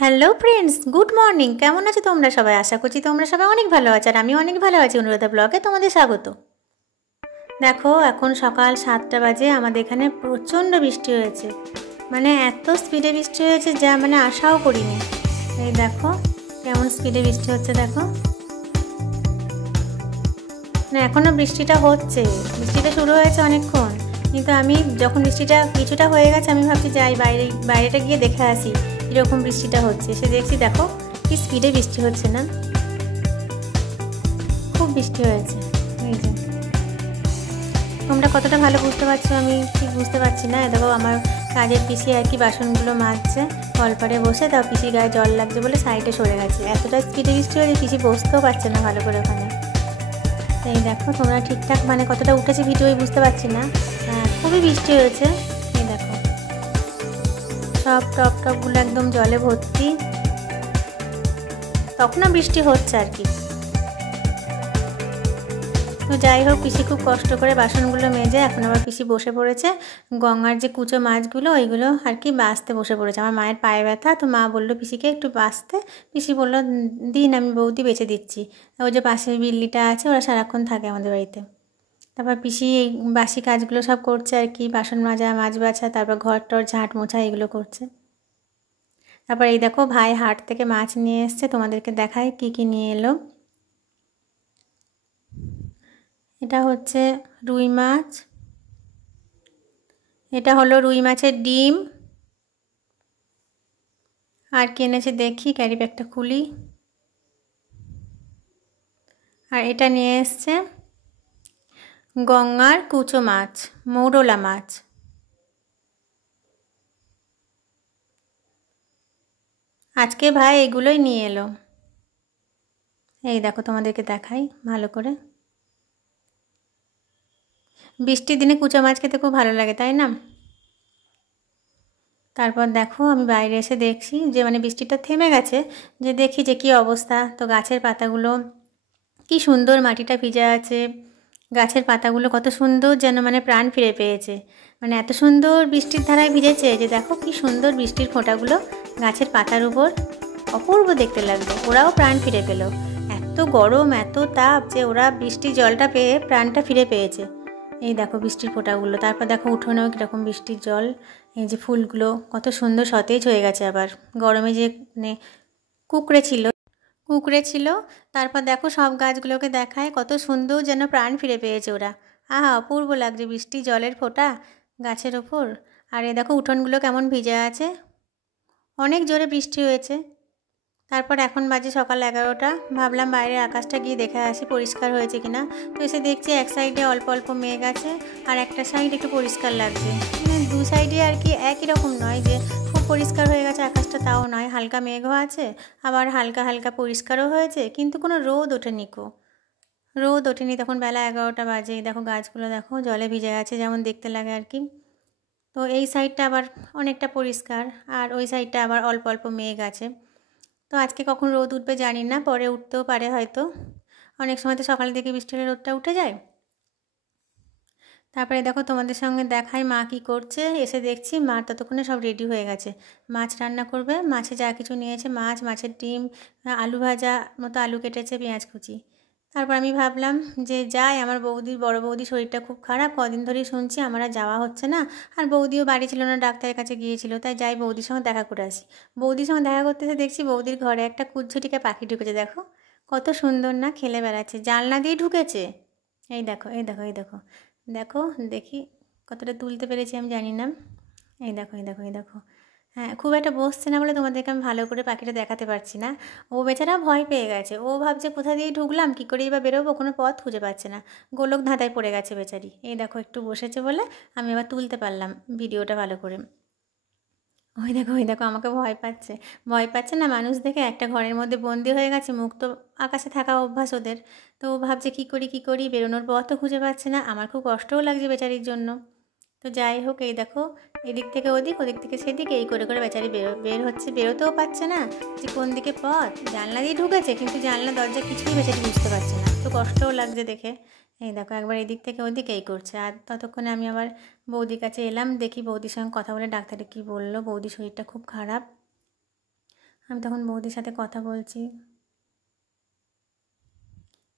Hello friends, good morning. কেমন আছো তোমরা সবাই? আশা করছি তোমরা সবাই অনেক ভালো আছো, আর আমি অনেক ভালো আছি। অনুরাধা ব্লগে তোমাদের স্বাগত। দেখো, এখন সকাল 7টা বাজে। আমাদের এখানে প্রচণ্ড বৃষ্টি হয়েছে, মানে এত স্পিডে বৃষ্টি হয়েছে যা মানে আশাও করিনি। এই দেখো কেমন স্পিডে বৃষ্টি হচ্ছে, দেখো না এখনও বৃষ্টিটা হচ্ছে। বৃষ্টিটা শুরু হয়েছে অনেকক্ষণ, কিন্তু আমি যখন বৃষ্টিটা কিছুটা হয়ে গেছে আমি ভাবছি যাই বাইরেটা গিয়ে দেখে আসি কীরকম বৃষ্টিটা হচ্ছে। সে দেখছি দেখো কি স্পিডে বৃষ্টি হচ্ছে না, খুব বৃষ্টি হয়েছে। এই যে তোমরা কতটা ভালো বুঝতে পারছো আমি ঠিক বুঝতে পারছি না। দেখো আমার কাজের পিসি আর কি বাসনগুলো মাজছে কলপাড়ে বসে, তাও পিসির গায়ে জল লাগছে বলে সাইডে সরে গেছে। এতটা স্পিডে বৃষ্টি হয়েছে পিসি বসতেও পারছে না ভালো করে ওখানে। এই দেখো তোমরা ঠিকঠাক মানে কতটা উঠেছে ভিডিওই বুঝতে পারছি না, খুবই বৃষ্টি হয়েছে। এই দেখো সব টপগুলো একদম জলে ভর্তি, তখনও বৃষ্টি হচ্ছে আর কি। তো যাই হোক, পিসি খুব কষ্ট করে বাসনগুলো মেজে এখন আবার পিসি বসে পড়েছে গঙ্গার যে কুচো মাছগুলো ওইগুলো আর কি বাছতে বসে পড়েছে। আমার মায়ের পায়ে ব্যথা, তো মা বললো পিসিকে একটু বাছতে। পিসি বললো দিন, আমি বৌদি বেছে দিচ্ছি। ওই যে পাশে বিল্লিটা আছে, ওরা সারাক্ষণ থাকে আমাদের বাড়িতে। তারপর পিসি এই বাসি কাজগুলো সব করছে আর কি, বাসন মাজা, মাছ বাছা, তারপর ঘর টর ঝাঁট মোছা এগুলো করছে। তারপর এই দেখো ভাই হাট থেকে মাছ নিয়ে এসছে, তোমাদেরকে দেখায় কি কি নিয়ে এলো। এটা হচ্ছে রুই মাছ, এটা হলো রুই মাছের ডিম। আর কি এনেছে দেখি, ক্যারি ব্যাগটা খুলি। আর এটা নিয়ে এসছে গঙ্গার কুচো মাছ, মৌরলা মাছ। আজকে ভাই এগুলোই নিয়ে এলো। এই দেখো তোমাদেরকে দেখাই ভালো করে। বৃষ্টির দিনে কুচো মাছ খেতে খুব ভালো লাগে, তাই না? তারপর দেখো আমি বাইরে এসে দেখছি যে মানে বৃষ্টিটা থেমে গেছে, যে দেখি যে কী অবস্থা। তো গাছের পাতাগুলো কি সুন্দর, মাটিটা ভিজে আছে, গাছের পাতাগুলো কত সুন্দর যেন মানে প্রাণ ফিরে পেয়েছে। মানে এত সুন্দর বৃষ্টির ধারায় ভিজেছে যে দেখো কি সুন্দর বৃষ্টির ফোঁটাগুলো গাছের পাতার উপর, অপূর্ব দেখতে লাগলো। ওরাও প্রাণ ফিরে পেল। এত গরম এত তাপ যে ওরা বৃষ্টির জলটা পেয়ে প্রাণটা ফিরে পেয়েছে। এই দেখো বৃষ্টির ফোঁটাগুলো, তারপর দেখো উঠোনেও কীরকম বৃষ্টির জল। এই যে ফুলগুলো কত সুন্দর সতেজ হয়ে গেছে। আবার গরমে যে মানে কুঁকড়ে ছিল। তারপর দেখো সব গাছগুলোকে দেখায় কত সুন্দর যেন প্রাণ ফিরে পেয়েছে ওরা। আহা, অপূর্ব লাগছে বৃষ্টি জলের ফোঁটা গাছের ওপর। আর এ দেখো উঠোনগুলো কেমন ভিজে আছে, অনেক জোরে বৃষ্টি হয়েছে। তারপর এখন বাজে সকাল 11টা। ভাবলাম বাইরের আকাশটা গিয়ে দেখে আসি পরিষ্কার হয়েছে কিনা। তো এসে দেখছি এক সাইডে অল্প অল্প মেঘ আছে, আর একটা সাইড একটু পরিষ্কার লাগছে। মানে দু সাইডে আর কি একই রকম নয় যে খুব পরিষ্কার হয়ে গেছে আকাশটা, তাও নয়। হালকা মেঘও আছে, আবার হালকা হালকা পরিষ্কারও হয়েছে, কিন্তু কোনো রোদ ওঠেনি রোদ ওঠেনি। তখন বেলা 11টা বাজে। দেখো গাছগুলো দেখো জলে ভিজে গেছে, যেমন দেখতে লাগে আর কি। তো এই সাইডটা আবার অনেকটা পরিষ্কার, আর ওই সাইডটা আবার অল্প অল্প মেঘ আছে। তো আজকে কখন রোদ উঠবে জানি না, পরে উঠতেও পারে হয়তো। অনেক সময় তো সকালের দিকে বৃষ্টি হলে রোদটা উঠে যায়। তারপরে দেখো তোমাদের সঙ্গে দেখাই মা কী করছে। এসে দেখছি মা ততক্ষণে সব রেডি হয়ে গেছে, মাছ রান্না করবে। মাছে যা কিছু নিয়েছে, মাছ, মাছের ডিম, আলু ভাজা মতো আলু কেটেছে, পেঁয়াজ কুচি। তারপর আমি ভাবলাম যে যাই, আমার বড় বৌদির শরীরটা খুব খারাপ, কদিন ধরেই শুনছি, আমার আর যাওয়া হচ্ছে না। আর বৌদিও বাড়ি ছিল না, ডাক্তারের কাছে গিয়েছিল, তাই যাই বৌদির সঙ্গে দেখা করে আসি। বৌদির সঙ্গে দেখা করতে এসে দেখছি বৌদির ঘরে একটা কুজ্ঝটিকা পাখি ঢুকেছে। দেখো কত সুন্দর না, খেলে বেড়াচ্ছে, জানলা দিয়ে ঢুকেছে। এই দেখো এই দেখো এই দেখো দেখো, দেখি কতটা তুলতে পেরেছি আমি জানি না। এই দেখো এই দেখো এই দেখো। হ্যাঁ, খুব একটা বসছে না বলে তোমাদেরকে আমি ভালো করে পাখিটা দেখাতে পারছি না। ও বেচারা ভয় পেয়ে গেছে, ও ভাবছে কোথা দিয়ে ঢুকলাম, কী করেই বা বেরোবো, কোনো পথ খুঁজে পাচ্ছে না। গোলক ধাঁধায় পড়ে গেছে বেচারি। এই দেখো একটু বসেছে বলে আমি আবার তুলতে পারলাম ভিডিওটা ভালো করে। ওই দেখো আমাকে ভয় পাচ্ছে না মানুষ দেখে, একটা ঘরের মধ্যে বন্দি হয়ে গেছে, মুক্ত আকাশে থাকা অভ্যাস ওদের। তো ও ভাবছে কী করি বেরোনোর পথও খুঁজে পাচ্ছে না। আমার খুব কষ্টও লাগছে বেচারির জন্য। তো যাই হোক, এই দেখো এদিক থেকে ওদিক, ওদিক থেকে সেদিক, এই করে করে বেচারি বের হচ্ছে, বেরোতেও পারছে না যে কোন দিকে পথ। জানলা দিয়ে ঢুকেছে, কিন্তু জানলা দরজা কিছুই বেচারি বুঝতে পারছে না, তো কষ্টও লাগছে দেখে। এই দেখো একবার এদিক থেকে ওদিক এই করছে। আর ততক্ষণে আমি আবার বৌদির কাছে এলাম, দেখি বৌদির সঙ্গে কথা বলে ডাক্তারে কি বললো। বৌদির শরীরটা খুব খারাপ, আমি তখন বৌদির সাথে কথা বলছি,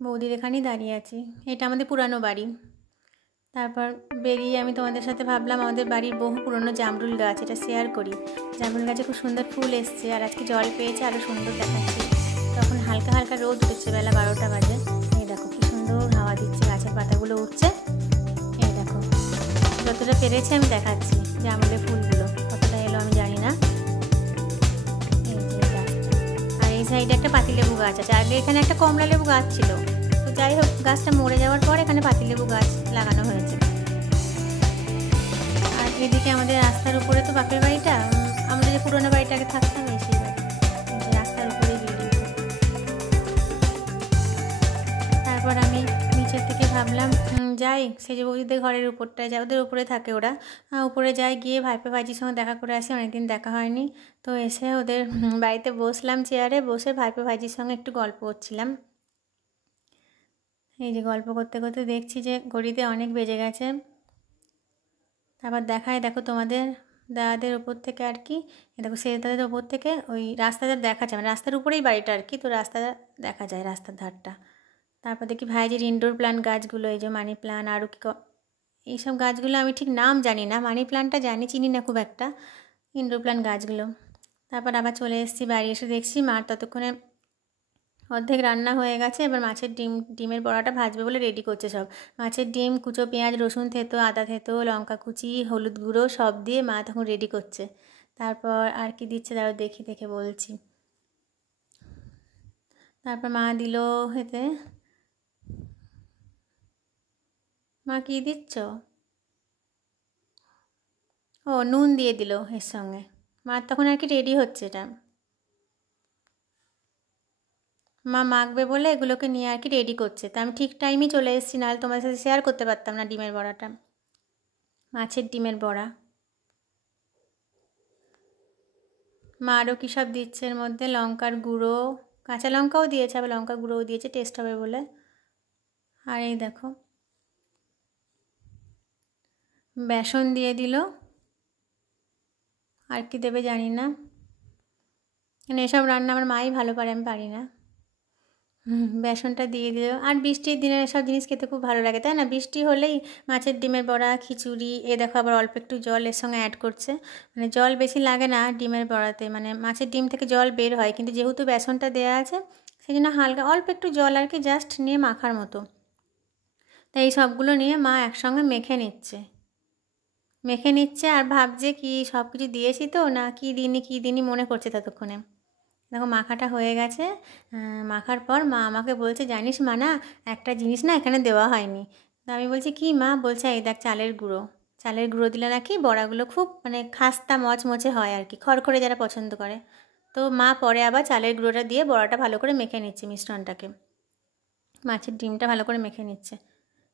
বৌদির এখানেই দাঁড়িয়ে আছি। এটা আমাদের পুরানো বাড়ি। তারপর বেরিয়ে আমি তোমাদের সাথে ভাবলাম আমাদের বাড়ির বহু পুরনো জামরুল গাছ, এটা শেয়ার করি। জামরুল গাছে খুব সুন্দর ফুল এসছে, আর আজকে জল পেয়েছে, আরও সুন্দর দেখাচ্ছে। তখন হালকা হালকা রোদ উঠেছে, বেলা 12টা বাজে। এই দেখো কি সুন্দর হাওয়া দিচ্ছে, গাছের পাতাগুলো উঠছে। এই দেখো যতটা পেরেছি আমি দেখাচ্ছি জামরুলের ফুলগুলো, কতটা এলো আমি জানি না। এই যে গাছটা, আর এই সাইডে একটা পাতিলেবু গাছ আছে। আগে এখানে একটা কমলা লেবু গাছ ছিল, তো যাই হোক গাছটা মরে যাওয়ার পর এখানে পাতিলেবু গাছ লাগানো হয়েছে। আর এদিকে আমাদের রাস্তার উপরে তো বাপের বাড়িটা, আমাদের যে পুরোনো বাড়িটা আগে থাকতাম সেই বাড়ি, রাস্তার উপরে বিল্ডিং। তারপর আমি নিচের থেকে ভাবলাম যাই সেজে বৌদিদের ঘরের উপরটায় যাই, ওদের উপরে থাকে ওরা, উপরে যাই, গিয়ে ভাইপো ভাইজির সঙ্গে দেখা করে আসি, অনেকদিন দেখা হয়নি। তো এসে ওদের বাড়িতে বসলাম, চেয়ারে বসে ভাইপো ভাইজির সঙ্গে একটু গল্প করছিলাম। এই যে গল্প করতে করতে দেখছি যে ঘড়িতে অনেক বেজে গেছে। তারপর দেখায়, দেখো তোমাদের দাদাদের ওপর থেকে আর কি, দেখো সে দাদাদের ওপর থেকে ওই রাস্তাটা দেখা যায়, মানে রাস্তার উপরেই বাড়িটা আর কি, তো রাস্তাটা দেখা যায়, রাস্তার ধারটা। তারপর দেখি ভাইজির ইনডোর প্ল্যান্ট গাছগুলো, এই যে মানি প্ল্যান্ট, আরও কি এইসব গাছগুলো আমি ঠিক নাম জানি না, মানি প্ল্যান্টটা জানি, চিনি না খুব একটা, ইনডোর প্ল্যান্ট গাছগুলো। তারপর আবার চলে এসেছি বাড়ি, এসে দেখছি মার ততক্ষণে অর্ধেক রান্না হয়ে গেছে। এবার মাছের ডিমের বড়াটা ভাজবে বলে রেডি করছে সব। মাছের ডিম, কুচো পেঁয়াজ, রসুন থেতো, আদা থেতো, লঙ্কা কুচি, হলুদ গুঁড়ো সব দিয়ে মা তখন রেডি করছে। তারপর আর কি দিচ্ছে তারও দেখে বলছি। তারপর মা দিল এতে, মা কী দিচ্ছ? ও নুন দিয়ে দিল এর সঙ্গে। মার তখন আর কি রেডি হচ্ছে এটা, মা মাখবে বলে এগুলোকে নিয়ে আর কি রেডি করছে। তা আমি ঠিক টাইমই চলে এসেছি, নাহলে তোমার সাথে শেয়ার করতে পারতাম না ডিমের বড়াটা, মাছের ডিমের বড়া। মা আরও কী সব দিচ্ছে এর মধ্যে, লঙ্কার গুঁড়ো, কাঁচা লঙ্কাও দিয়েছে, আবার লঙ্কা গুঁড়োও দিয়েছে টেস্ট হবে বলে। আর এই দেখো বেসন দিয়ে দিল, আর কি দেবে জানি না, মানে এসব রান্না আমার মাই ভালো পারে, আমি পারি না। বেসনটা দিয়ে দিল। আর বৃষ্টির দিনে এসব জিনিস খেতে খুব ভালো লাগে, তাই না? বৃষ্টি হলেই মাছের ডিমের বড়া, খিচুড়ি, এ দেখো আবার অল্প একটু জল এর সঙ্গে অ্যাড করছে, মানে জল বেশি লাগে না ডিমের বড়াতে, মানে মাছের ডিম থেকে জল বের হয়, কিন্তু যেহেতু বেসনটা দেওয়া আছে সেই জন্য হালকা অল্প একটু জল আর কি জাস্ট নিয়ে মাখার মতো। তাই এই সবগুলো নিয়ে মা একসঙ্গে মেখে নিচ্ছে আর ভাবছে কি সব কিছু দিয়েছি তো, না কী দিনই মনে করছে ততক্ষণে। দেখো মাখাটা হয়ে গেছে। মাখার পর মা আমাকে বলছে, জানিস মা না একটা জিনিস না এখানে দেওয়া হয়নি। তো আমি বলছি কি মা? বলছে এই দেখ চালের গুঁড়ো দিলে নাকি বড়াগুলো খুব মানে খাস্তা মচমচে হয় আর কি, খড়খড়ে যারা পছন্দ করে। তো মা পরে আবার চালের গুঁড়োটা দিয়ে বড়াটা ভালো করে মেখে নিচ্ছে, মিশ্রণটাকে, মাছের ডিমটা ভালো করে মেখে নিচ্ছে।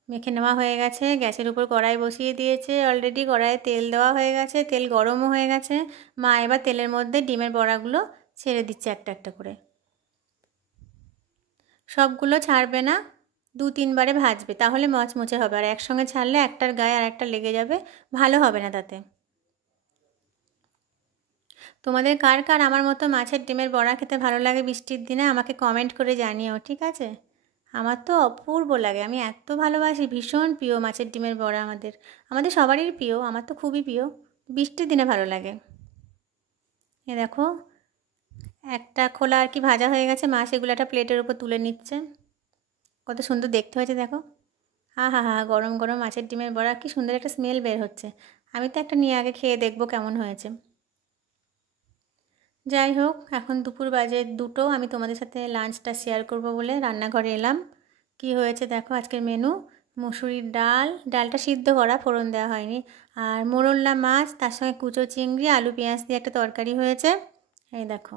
মেখে নেওয়া হয়ে গেছে, গ্যাসের উপর কড়াই বসিয়ে দিয়েছে অলরেডি, কড়াইয়ে তেল দেওয়া হয়ে গেছে, তেল গরমও হয়ে গেছে। মা এবার তেলের মধ্যে ডিমের বড়াগুলো ছেড়ে দিচ্ছে একটা একটা করে, সবগুলো ছাড়বে না, 2-3 বারে ভাজবে, তাহলে মচমচে হবে। আর একসঙ্গে ছাড়লে একটার গায়ে আর একটা লেগে যাবে, ভালো হবে না তাতে। তোমাদের কার কার আমার মতো মাছের ডিমের বড়া খেতে ভালো লাগে বৃষ্টির দিনে আমাকে কমেন্ট করে জানিও, ঠিক আছে? আমার তো অপূর্ব লাগে, আমি এত ভালোবাসি, ভীষণ প্রিয় মাছের ডিমের বড়া, আমাদের সবারই প্রিয়, আমার তো খুবই প্রিয়, বৃষ্টির দিনে ভালো লাগে। এ দেখো একটা খোলা আর কি ভাজা হয়ে গেছে, মা সেগুলো একটা প্লেটের উপর তুলে নিচ্ছে। কত সুন্দর দেখতে হয়েছে দেখো, হা গরম গরম মাছের ডিমের বড়া, কি সুন্দর একটা স্মেল বের হচ্ছে। আমি তো একটা নিয়ে আগে খেয়ে দেখবো কেমন হয়েছে। যাই হোক এখন দুপুর বাজে 2টো, আমি তোমাদের সাথে লাঞ্চটা শেয়ার করব বলে রান্নাঘরে এলাম। কি হয়েছে দেখো আজকের মেনু, মুসুরির ডালটা সিদ্ধ করা, ফোড়ন দেওয়া হয়নি, আর মোরলা মাছ, তার সঙ্গে কুচো চিংড়ি, আলু পেঁয়াজ দিয়ে একটা তরকারি হয়েছে। এই দেখো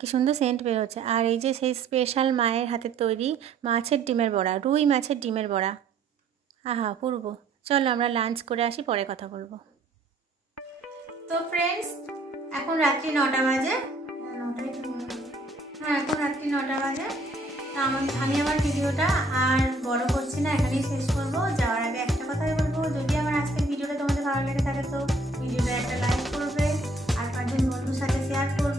কি সুন্দর সেন্ট বের হচ্ছে। আর এই যে সেই স্পেশাল মায়ের হাতের তৈরি মাছের ডিমের বড়া, রুই মাছের ডিমের বড়া, পূর্ব। চলো আমরা লাঞ্চ করে আসি, পরে কথা বলবো। তো ফ্রেন্ডস এখন রাত্রি 9টা বাজে, এখন রাত্রি 9টা বাজে। তা আমি আমার ভিডিওটা আর বড় করছি না, এখানেই শেষ করবো। যাওয়ার আগে একটা কথাই বলবো, যদি আমার আজকের ভিডিওটা তোমাদের ভালো লেগে থাকে তো ভিডিওটা একটা লাইক করবে, আর 5জন বন্ধুর সাথে শেয়ার করবে।